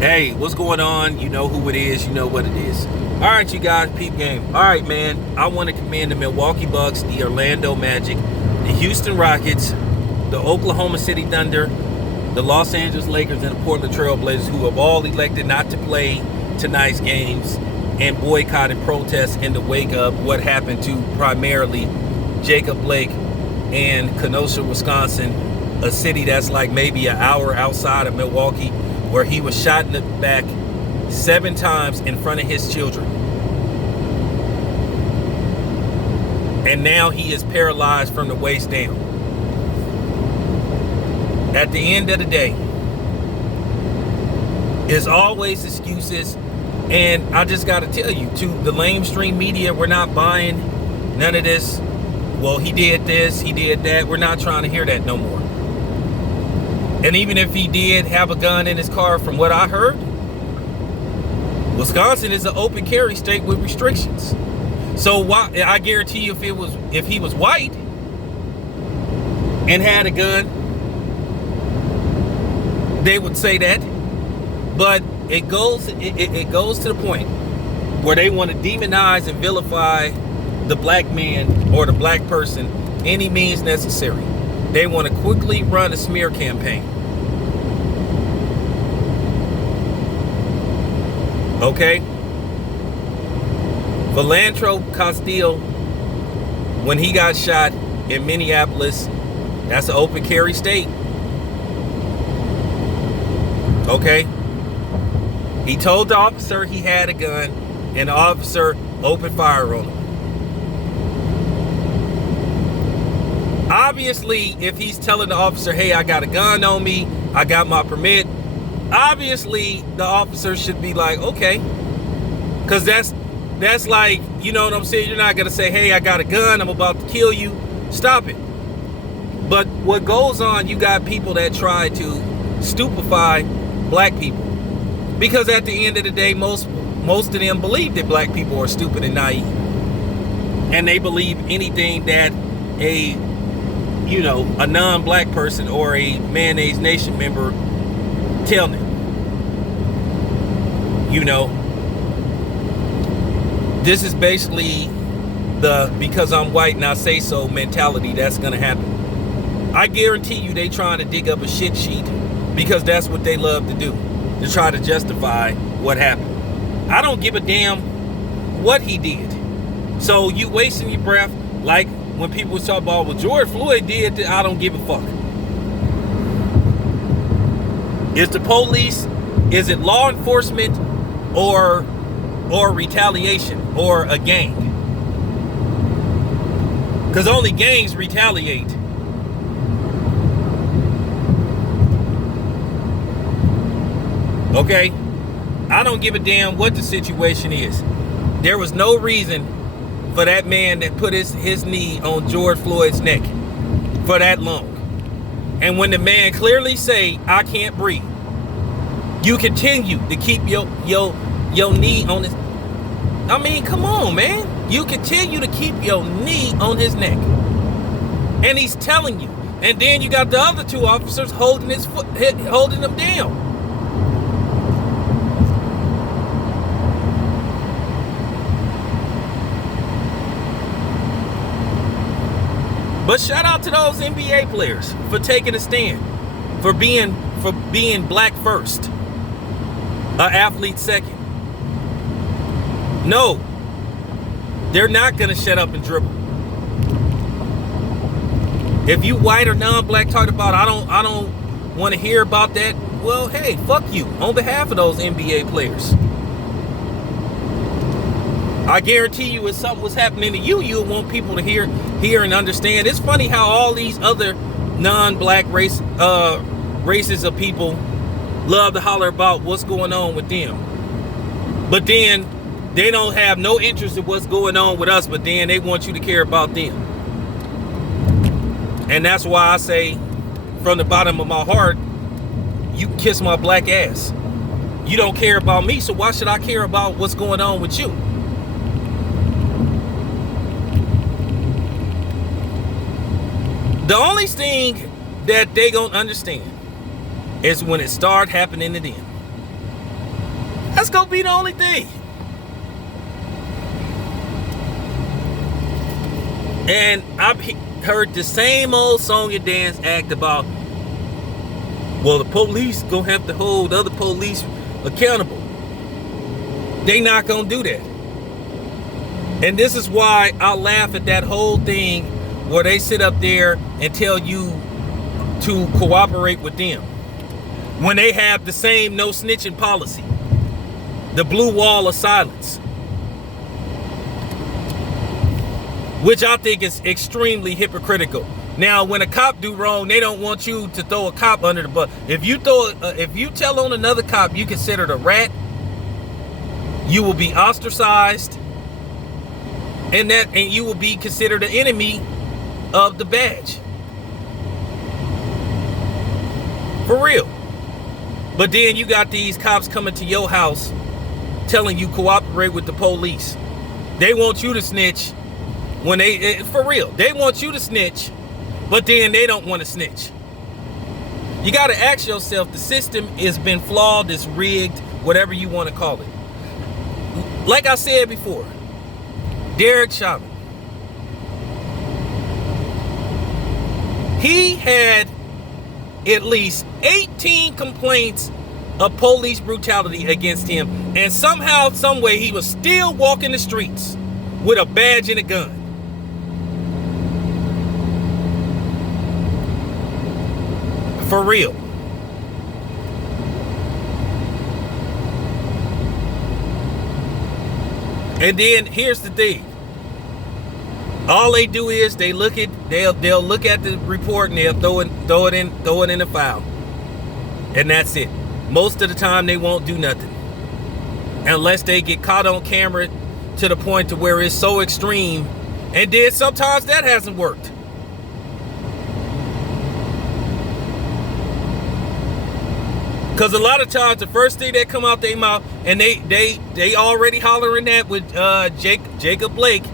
Hey, what's going on? You know who it is. You know what it is. All right, you guys, peep game. All right, man. I want to commend the Milwaukee Bucks, the Orlando Magic, the Houston Rockets, the Oklahoma City Thunder, the Los Angeles Lakers, and the Portland Trail Blazers, who have all elected not to play tonight's games and boycott and protest in the wake of what happened to primarily Jacob Blake in Kenosha, Wisconsin, a city that's like maybe an hour outside of Milwaukee, where he was shot in the back 7 times in front of his children. And now he is paralyzed from the waist down. At the end of the day, there's always excuses. And I just got to tell you, to the lamestream media, we're not buying none of this. Well, he did this, he did that. We're not trying to hear that no more. And even if he did have a gun in his car, from what I heard, Wisconsin is an open carry state with restrictions. So why, I guarantee you, if he was white and had a gun, they would say that. But it goes to the point where they want to demonize and vilify the black man or the black person any means necessary. They want to quickly run a smear campaign. Okay? Philantro Castile, when he got shot in Minneapolis, that's an open carry state. Okay? He told the officer he had a gun, and the officer opened fire on him. Obviously, if he's telling the officer, hey, I got a gun on me, I got my permit, obviously the officer should be like, okay. Because that's like, you know what I'm saying? You're not going to say, hey, I got a gun, I'm about to kill you. Stop it. But what goes on, you got people that try to stupefy black people. Because at the end of the day, most of them believe that black people are stupid and naive. And they believe anything that a non-black person or a Mayonnaise Nation member tell them. This is basically the because I'm white and I say so mentality that's going to happen. I guarantee you they trying to dig up a shit sheet because that's what they love to do, to try to justify what happened. I don't give a damn what he did. So you wasting your breath like when people was talking about what George Floyd did, I don't give a fuck. Is the police, is it law enforcement or retaliation or a gang? Because only gangs retaliate. Okay? I don't give a damn what the situation is. There was no reason for that man that put his knee on George Floyd's neck for that long. And when the man clearly say, I can't breathe, you continue to keep your knee on his... I mean, come on, man. You continue to keep your knee on his neck. And he's telling you. And then you got the other 2 officers holding his foot, holding him down. But shout out to those NBA players for taking a stand, for being black first, an athlete second. No, they're not gonna shut up and dribble. If you white or non-black talk about I don't want to hear about that, well, hey, fuck you on behalf of those NBA players. I guarantee you if something was happening to you, you would want people to hear and understand. It's funny how all these other non-black races of people love to holler about what's going on with them. But then they don't have no interest in what's going on with us, but then they want you to care about them. And that's why I say from the bottom of my heart, you kiss my black ass. You don't care about me, so why should I care about what's going on with you? The only thing that they gonna understand is when it start happening to them. That's gonna be the only thing. And I've heard the same old song and dance act about, well, the police gonna have to hold other police accountable. They not gonna do that. And this is why I laugh at that whole thing where they sit up there and tell you to cooperate with them when they have the same no snitching policy, the blue wall of silence, which I think is extremely hypocritical. Now, when a cop do wrong, they don't want you to throw a cop under the bus. If you tell on another cop you considered a rat, you will be ostracized, and you will be considered an enemy of the badge. For real. But then you got these cops coming to your house telling you cooperate with the police. They want you to snitch when for real, they want you to snitch, but then they don't want to snitch. You got to ask yourself, the system has been flawed, it's rigged, whatever you want to call it. Like I said before, Derek Chauvin, he had at least 18 complaints of police brutality against him, and somehow, some way, he was still walking the streets with a badge and a gun. For real. And then here's the thing. All they do is they'll look at the report and they'll throw it in the file. And that's it. Most of the time they won't do nothing. Unless they get caught on camera to the point to where it's so extreme. And then sometimes that hasn't worked. Because a lot of times the first thing that come out their mouth, and they already hollering that with Jacob Blake.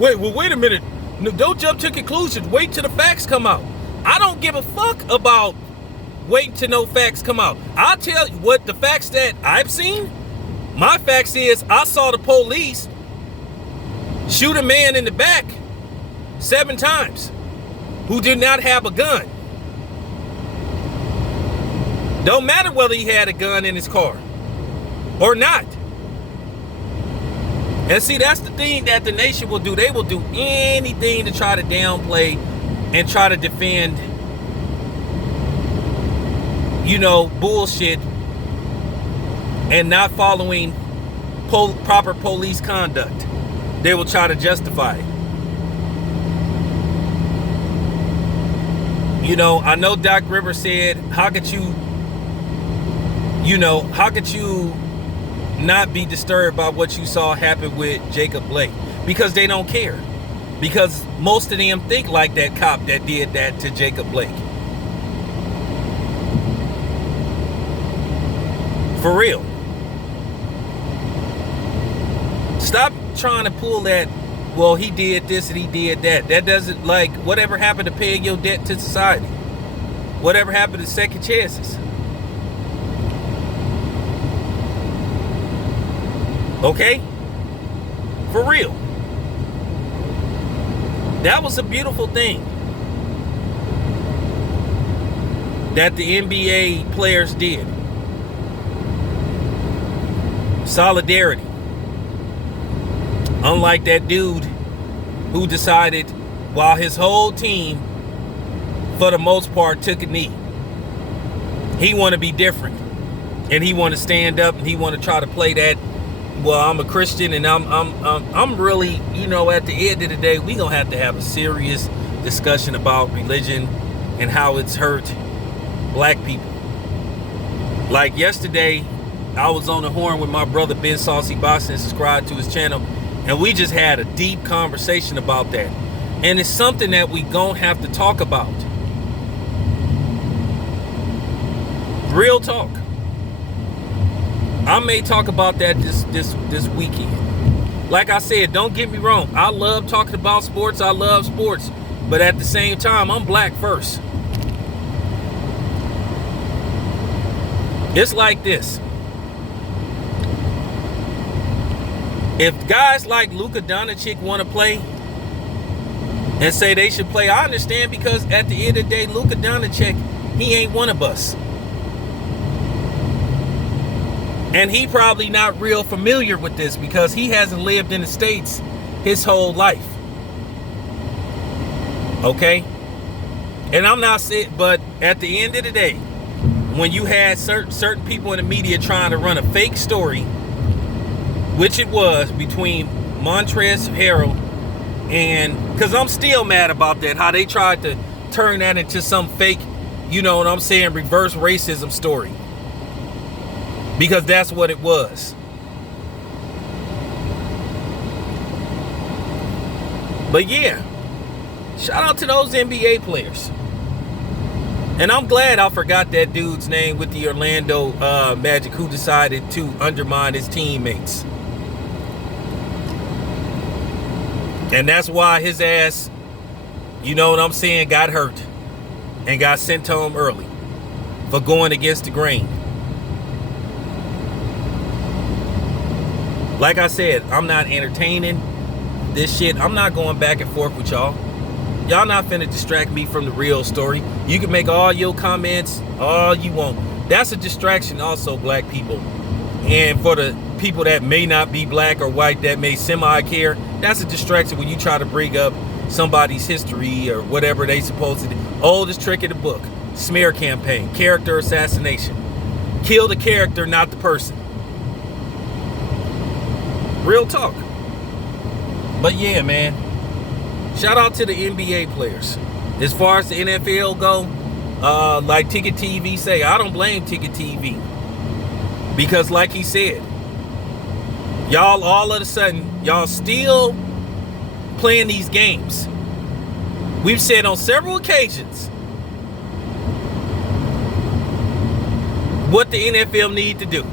Wait a minute. No, don't jump to conclusions. Wait till the facts come out. I don't give a fuck about waiting till no facts come out. I'll tell you what the facts that I've seen. My facts is I saw the police shoot a man in the back 7 times who did not have a gun. Don't matter whether he had a gun in his car or not. And see, that's the thing that the nation will do. They will do anything to try to downplay and try to defend, bullshit and not following proper police conduct. They will try to justify it. I know Doc Rivers said, how could you not be disturbed by what you saw happen with Jacob Blake? Because they don't care. Because most of them think like that cop that did that to Jacob Blake. For real. Stop trying to pull that, well, he did this and he did that. That doesn't, whatever happened to paying your debt to society? Whatever happened to second chances? Okay? For real. That was a beautiful thing that the NBA players did. Solidarity. Unlike that dude who decided, while his whole team, for the most part, took a knee, he want to be different. And he want to stand up and he want to try to play that, well, I'm a Christian and I'm really, at the end of the day, we gonna have to have a serious discussion about religion and how it's hurt black people. Like yesterday, I was on the horn with my brother Ben Saucy Boxing, subscribed to his channel, and we just had a deep conversation about that. And it's something that we gonna have to talk about. Real talk. I may talk about that this weekend. Like I said, don't get me wrong. I love talking about sports. I love sports. But at the same time, I'm black first. It's like this. If guys like Luka Doncic want to play and say they should play, I understand, because at the end of the day, Luka Doncic, he ain't one of us. And he probably not real familiar with this because he hasn't lived in the States his whole life. Okay? And I'm not saying, but at the end of the day, when you had certain people in the media trying to run a fake story, which it was, between Montrezl Harrell and, because I'm still mad about that, how they tried to turn that into some fake, you know what I'm saying, reverse racism story. Because that's what it was. But yeah, shout out to those NBA players. And I'm glad I forgot that dude's name with the Orlando Magic who decided to undermine his teammates. And that's why his ass, you know what I'm saying, got hurt and got sent home early for going against the grain. Like I said, I'm not entertaining this shit. I'm not going back and forth with y'all. Y'all not finna distract me from the real story. You can make all your comments all you want. That's a distraction also, black people. And for the people that may not be black or white that may semi-care, that's a distraction when you try to bring up somebody's history or whatever they supposed to do. Oldest trick in the book. Smear campaign. Character assassination. Kill the character, not the person. Real talk. But yeah, man. Shout out to the NBA players. As far as the NFL go, like Ticket TV say, I don't blame Ticket TV. Because like he said, y'all all of a sudden, y'all still playing these games. We've said on several occasions what the NFL need to do.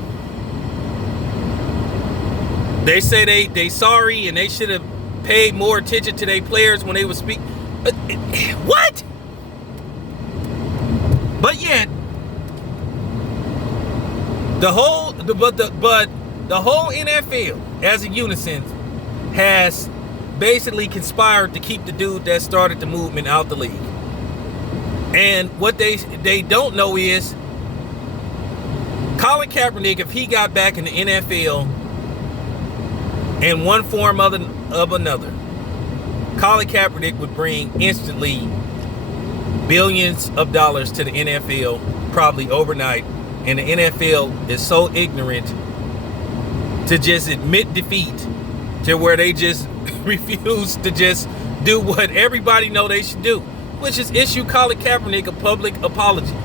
They say they sorry and they should have paid more attention to their players when they would speak. What? But yet, the whole NFL as a unison has basically conspired to keep the dude that started the movement out the league. And what they don't know is Colin Kaepernick, if he got back in the NFL in one form of another, Colin Kaepernick would bring instantly billions of dollars to the NFL, probably overnight. And the NFL is so ignorant to just admit defeat to where they just refuse to just do what everybody know they should do, which is issue Colin Kaepernick a public apology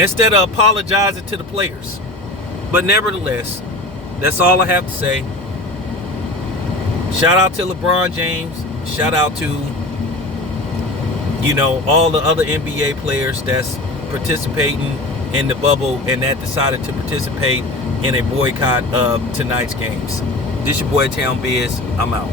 instead of apologizing to the players. But nevertheless, that's all I have to say. Shout out to LeBron James. Shout out to, you know, all the other NBA players that's participating in the bubble and that decided to participate in a boycott of tonight's games. This your boy Town Biz. I'm out.